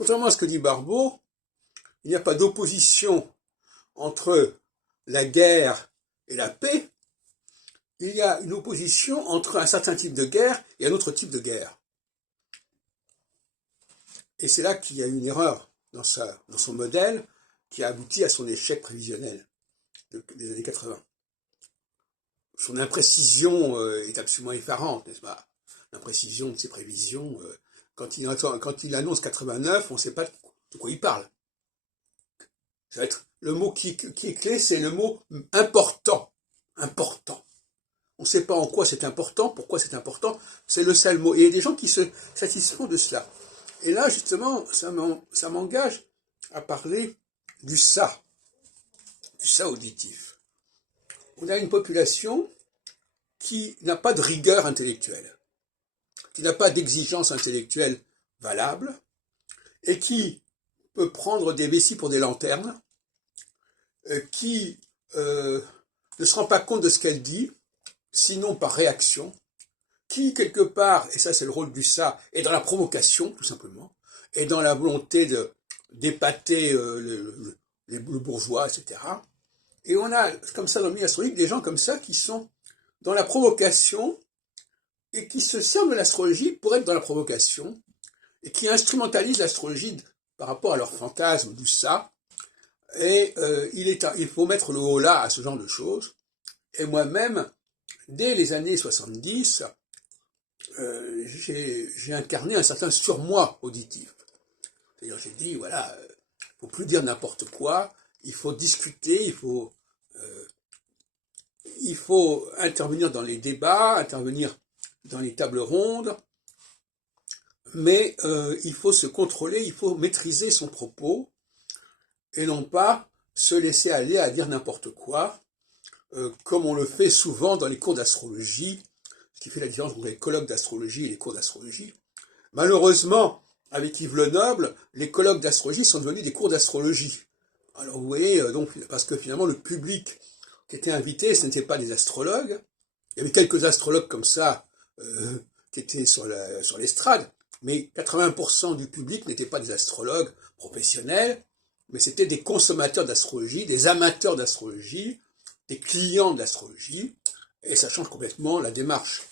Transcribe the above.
Contrairement à ce que dit Barbeau, il n'y a pas d'opposition entre la guerre et la paix. Il y a une opposition entre un certain type de guerre et un autre type de guerre. Et c'est là qu'il y a une erreur dans son modèle qui a abouti à son échec prévisionnel des années 80. Son imprécision est absolument effarante, n'est-ce pas? L'imprécision de ses prévisions. Quand il annonce 89, on ne sait pas de quoi il parle. Ça va être, le mot qui est clé, c'est le mot important. Important. On ne sait pas en quoi c'est important, pourquoi c'est important, c'est le seul mot. Et il y a des gens qui se satisfont de cela. Et là, justement, ça m'engage à parler du ça auditif. On a une population qui n'a pas de rigueur intellectuelle, qui n'a pas d'exigence intellectuelle valable, et qui peut prendre des vessies pour des lanternes, qui ne se rend pas compte de ce qu'elle dit, sinon par réaction, qui quelque part, et ça c'est le rôle du ça, est dans la provocation, tout simplement, et dans la volonté d'épater le bourgeois, etc. Et on a, comme ça dans le milieu astrologique, des gens comme ça qui sont dans la provocation et qui se servent de l'astrologie pour être dans la provocation et qui instrumentalisent l'astrologie par rapport à leur fantasme du ça. Et il faut mettre le haut là à ce genre de choses. Et moi-même, dès les années 70, j'ai incarné un certain surmoi auditif. C'est-à-dire, j'ai dit, voilà, faut plus dire n'importe quoi, il faut discuter, il faut intervenir dans les débats, intervenir dans les tables rondes, mais il faut se contrôler, il faut maîtriser son propos, et non pas se laisser aller à dire n'importe quoi, comme on le fait souvent dans les cours d'astrologie, ce qui fait la différence entre les colloques d'astrologie et les cours d'astrologie. Malheureusement, avec Yves Lenoble, les colloques d'astrologie sont devenus des cours d'astrologie. Alors vous voyez, donc, parce que finalement le public qui était invité, ce n'était pas des astrologues. Il y avait quelques astrologues comme ça qui étaient sur l'estrade, mais 80% du public n'étaient pas des astrologues professionnels, mais c'était des consommateurs d'astrologie, des amateurs d'astrologie, des clients de l'astrologie, et ça change complètement la démarche.